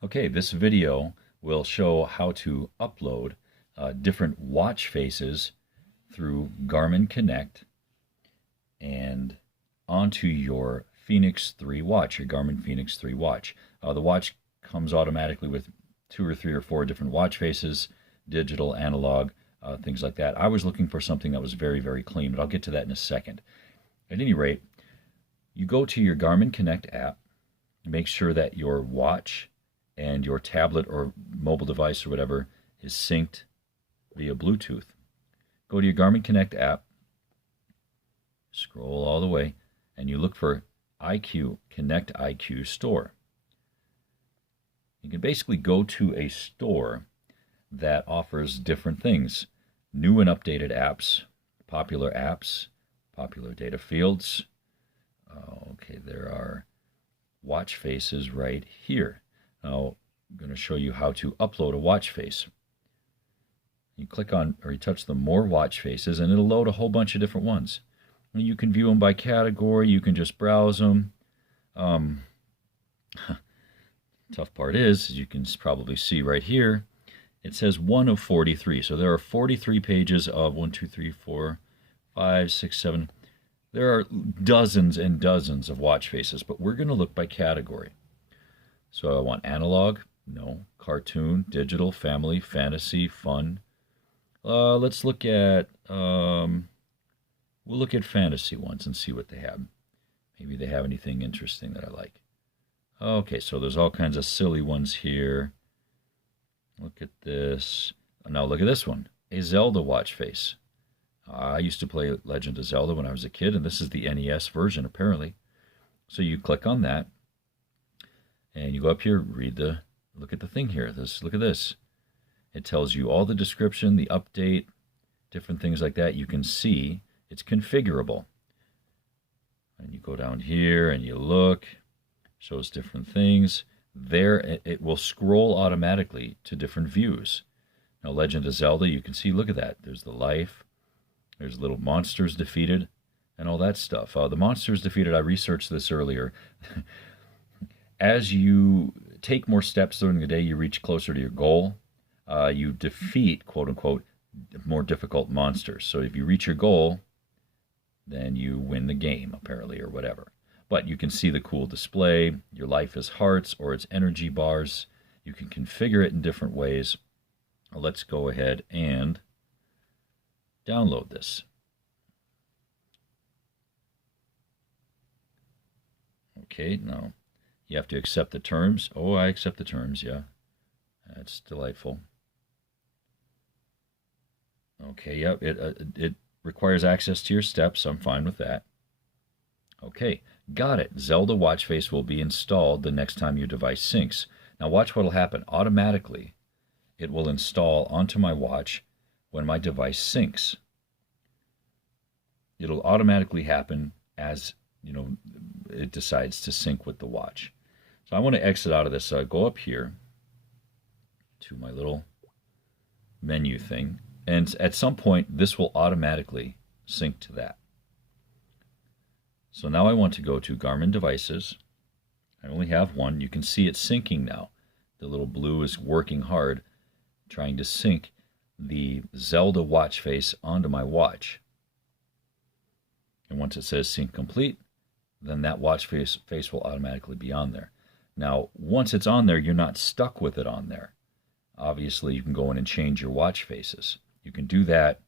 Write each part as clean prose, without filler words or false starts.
Okay, this video will show how to upload different watch faces through Garmin Connect and onto your Fenix 3 watch, your Garmin Fenix 3 watch. The watch comes automatically with 2 or 3 or 4 different watch faces, digital, analog, things like that. I was looking for something that was very, very clean, but I'll get to that in a second. At any rate, you go to your Garmin Connect app, make sure that your watch and your tablet or mobile device or whatever is synced via Bluetooth. Go to your Garmin Connect app, scroll all the way, and you look for IQ, Connect IQ Store. You can basically go to a store that offers different things, new and updated apps, popular data fields. Okay, there are watch faces right here. Now, I'm going to show you how to upload a watch face. You click on, or you touch the More Watch Faces, and it'll load a whole bunch of different ones. And you can view them by category. You can just browse them. Tough part is, as you can probably see right here, it says 1 of 43. So there are 43 pages of 1, 2, 3, 4, 5, 6, 7. There are dozens and dozens of watch faces, but we're going to look by category. So I want analog, no. Cartoon, digital, family, fantasy, fun. Let's look at, we'll look at fantasy ones and see what they have. Maybe they have anything interesting that I like. Okay, so there's all kinds of silly ones here. Look at this. Now look at this one, a Zelda watch face. I used to play Legend of Zelda when I was a kid, and this is the NES version apparently. So you click on that, and you go up here, look at the thing here. Look at this. It tells you all the description, the update, different things like that. You can see it's configurable. And you go down here and you look, shows different things. There, it will scroll automatically to different views. Now, Legend of Zelda, you can see, look at that. There's the life, there's little monsters defeated, and all that stuff. The monsters defeated, I researched this earlier. As you take more steps during the day, you reach closer to your goal. You defeat, quote unquote, more difficult monsters. So if you reach your goal, then you win the game, apparently, or whatever. But you can see the cool display. Your life is hearts or it's energy bars. You can configure it in different ways. Let's go ahead and download this. Okay, now you have to accept the terms. Oh, I accept the terms, yeah. That's delightful. Okay, yep, it requires access to your steps, so I'm fine with that. Okay, got it. Zelda watch face will be installed the next time your device syncs. Now watch what will happen. Automatically, it will install onto my watch when my device syncs. It'll automatically happen as, it decides to sync with the watch. So I want to exit out of this. Go up here to my little menu thing, and at some point this will automatically sync to that. So now I want to go to Garmin devices. I only have one. You can see it's syncing now. The little blue is working hard trying to sync the Zelda watch face onto my watch. And once it says sync complete, then that watch face will automatically be on there. Now, once it's on there, you're not stuck with it on there. Obviously, you can go in and change your watch faces. You can do that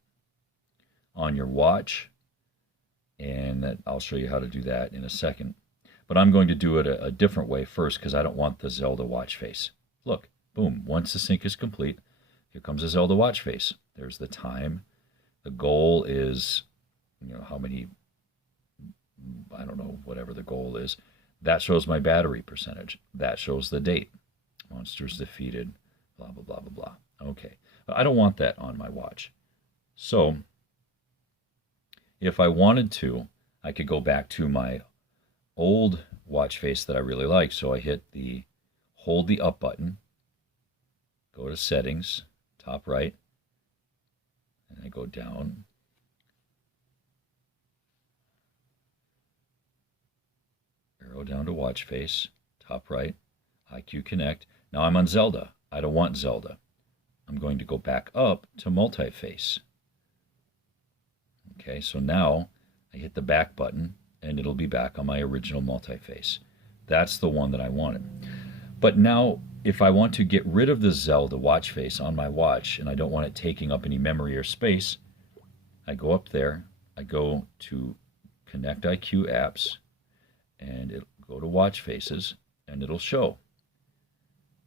on your watch, and I'll show you how to do that in a second. But I'm going to do it a different way first because I don't want the Zelda watch face. Look, boom, once the sync is complete, here comes a Zelda watch face. There's the time. The goal is, how many, I don't know, whatever the goal is. That shows my battery percentage. That shows the date. Monsters defeated, blah, blah, blah, blah, blah. Okay, but I don't want that on my watch. So if I wanted to, I could go back to my old watch face that I really like. So I hold the up button, go to settings, top right, and I go down. Arrow down to watch face, top right, IQ Connect. Now I'm on Zelda. I don't want Zelda. I'm going to go back up to multi-face. Okay, so now I hit the back button and it'll be back on my original multi-face. That's the one that I wanted. But now if I want to get rid of the Zelda watch face on my watch and I don't want it taking up any memory or space, I go up there, I go to Connect IQ apps, and it'll go to Watchfaces, and it'll show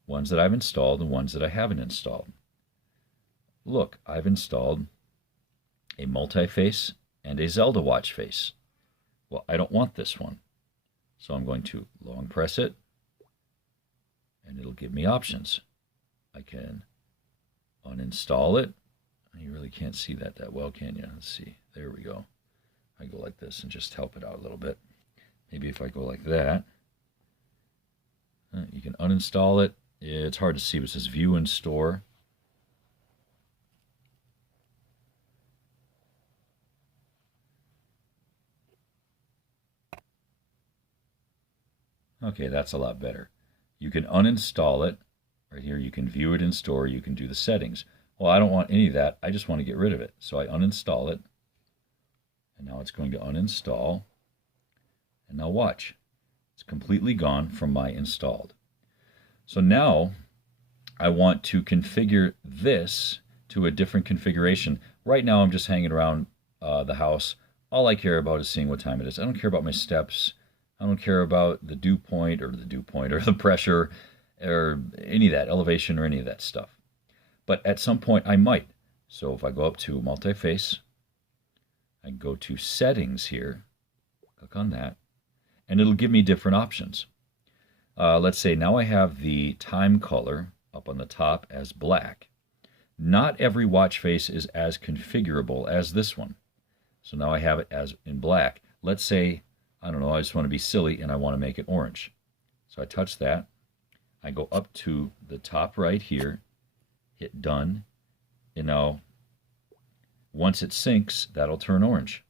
ones that I've installed and ones that I haven't installed. Look, I've installed a multi-face and a Zelda watch face. Well, I don't want this one. So I'm going to long press it, and it'll give me options. I can uninstall it. You really can't see that well, can you? Let's see. There we go. I go like this and just help it out a little bit. Maybe if I go like that, you can uninstall it. It's hard to see, but it says View and Store. Okay, that's a lot better. You can uninstall it. Right here, you can view it in store. You can do the settings. Well, I don't want any of that. I just want to get rid of it. So I uninstall it. And now it's going to uninstall. And now watch. It's completely gone from my installed. So now I want to configure this to a different configuration. Right now I'm just hanging around the house. All I care about is seeing what time it is. I don't care about my steps. I don't care about the dew point or the pressure or any of that, elevation or any of that stuff. But at some point I might. So if I go up to multi-face, I go to settings here, click on that, and it'll give me different options. Let's say now I have the time color up on the top as black. Not every watch face is as configurable as this one. So now I have it as in black. Let's say, I don't know, I just want to be silly and I want to make it orange. So I touch that. I go up to the top right here, hit done, and now once it syncs, that'll turn orange.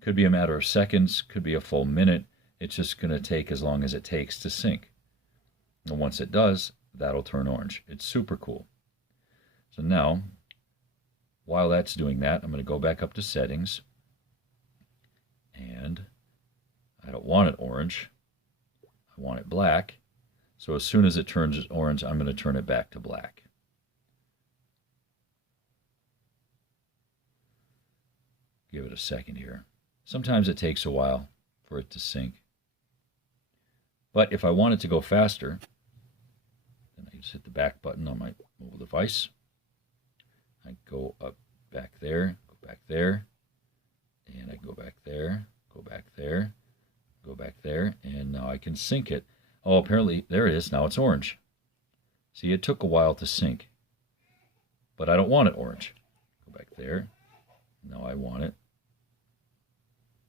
Could be a matter of seconds, could be a full minute. It's just going to take as long as it takes to sync. And once it does, that'll turn orange. It's super cool. So now, while that's doing that, I'm going to go back up to settings. And I don't want it orange. I want it black. So as soon as it turns orange, I'm going to turn it back to black. Give it a second here. Sometimes it takes a while for it to sync. But if I want it to go faster, then I just hit the back button on my mobile device. I go up back there, and I go back there, go back there, go back there, and now I can sync it. Oh, apparently, there it is. Now it's orange. See, it took a while to sync, but I don't want it orange. Go back there. Now I want it.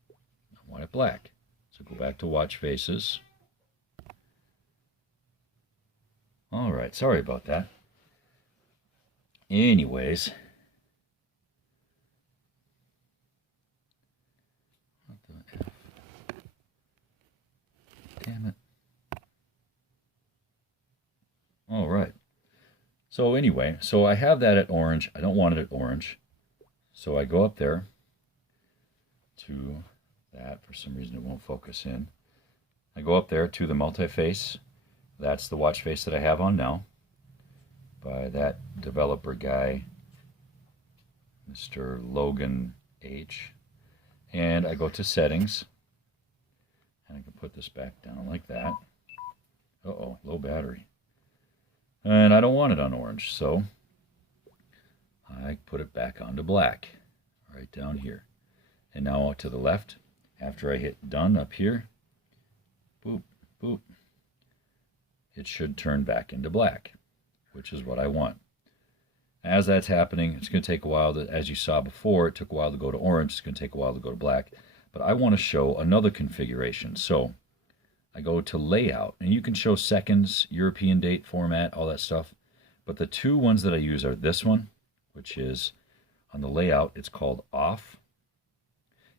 I want it black. So go back to watch faces. All right, sorry about that. Anyways, what the F? Damn it. All right. So anyway, so I have that at orange. I don't want it at orange. So I go up there to that. For some reason it won't focus in. I go up there to the multi-face. That's the watch face that I have on now by that developer guy, Mr. Logan H. And I go to settings. And I can put this back down like that. Uh-oh, low battery. And I don't want it on orange, so I put it back onto black, right down here. And now to the left, after I hit done up here, boop, boop, it should turn back into black, which is what I want. As that's happening, it's going to take a while to, as you saw before, it took a while to go to orange, it's going to take a while to go to black, but I want to show another configuration. So I go to layout, and you can show seconds, European date, format, all that stuff. But the two ones that I use are this one, which is on the layout, it's called off.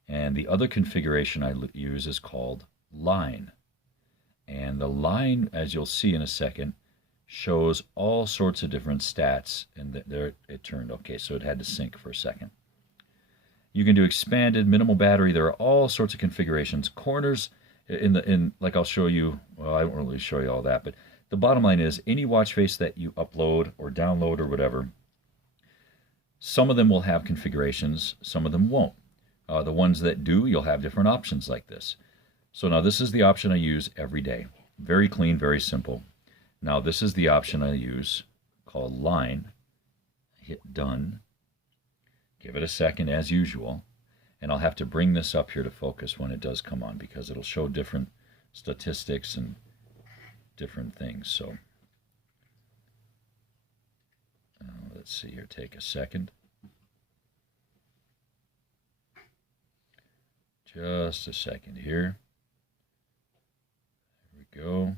And the other configuration I use is called line. And the line, as you'll see in a second, shows all sorts of different stats, and there it turned. Okay, so it had to sync for a second. You can do expanded, minimal battery. There are all sorts of configurations. Corners in like I'll show you. Well, I won't really show you all that, but the bottom line is any watch face that you upload or download or whatever, some of them will have configurations, some of them won't. The ones that do, you'll have different options like this. So now this is the option I use every day. Very clean, very simple. Now this is the option I use called line. Hit done. Give it a second as usual. And I'll have to bring this up here to focus when it does come on because it'll show different statistics and different things. So let's see here, take a second. Just a second here. There we go.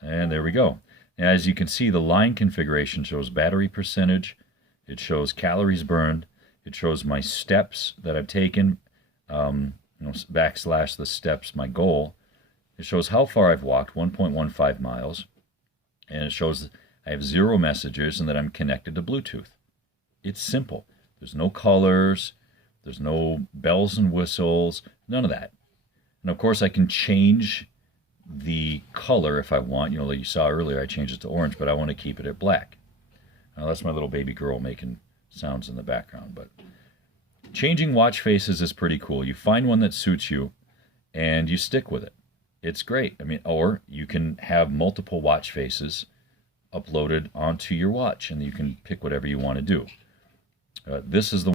And there we go. Now, as you can see, the line configuration shows battery percentage. It shows calories burned. It shows my steps that I've taken, backslash the steps, my goal. It shows how far I've walked, 1.15 miles. And it shows I have 0 messages and that I'm connected to Bluetooth. It's simple. There's no colors. There's no bells and whistles. None of that. And of course, I can change the color if I want. Like you saw earlier, I changed it to orange, but I want to keep it at black. Now, that's my little baby girl making sounds in the background. But changing watch faces is pretty cool. You find one that suits you, and you stick with it. It's great. I mean, or you can have multiple watch faces uploaded onto your watch, and you can pick whatever you want to do. This is the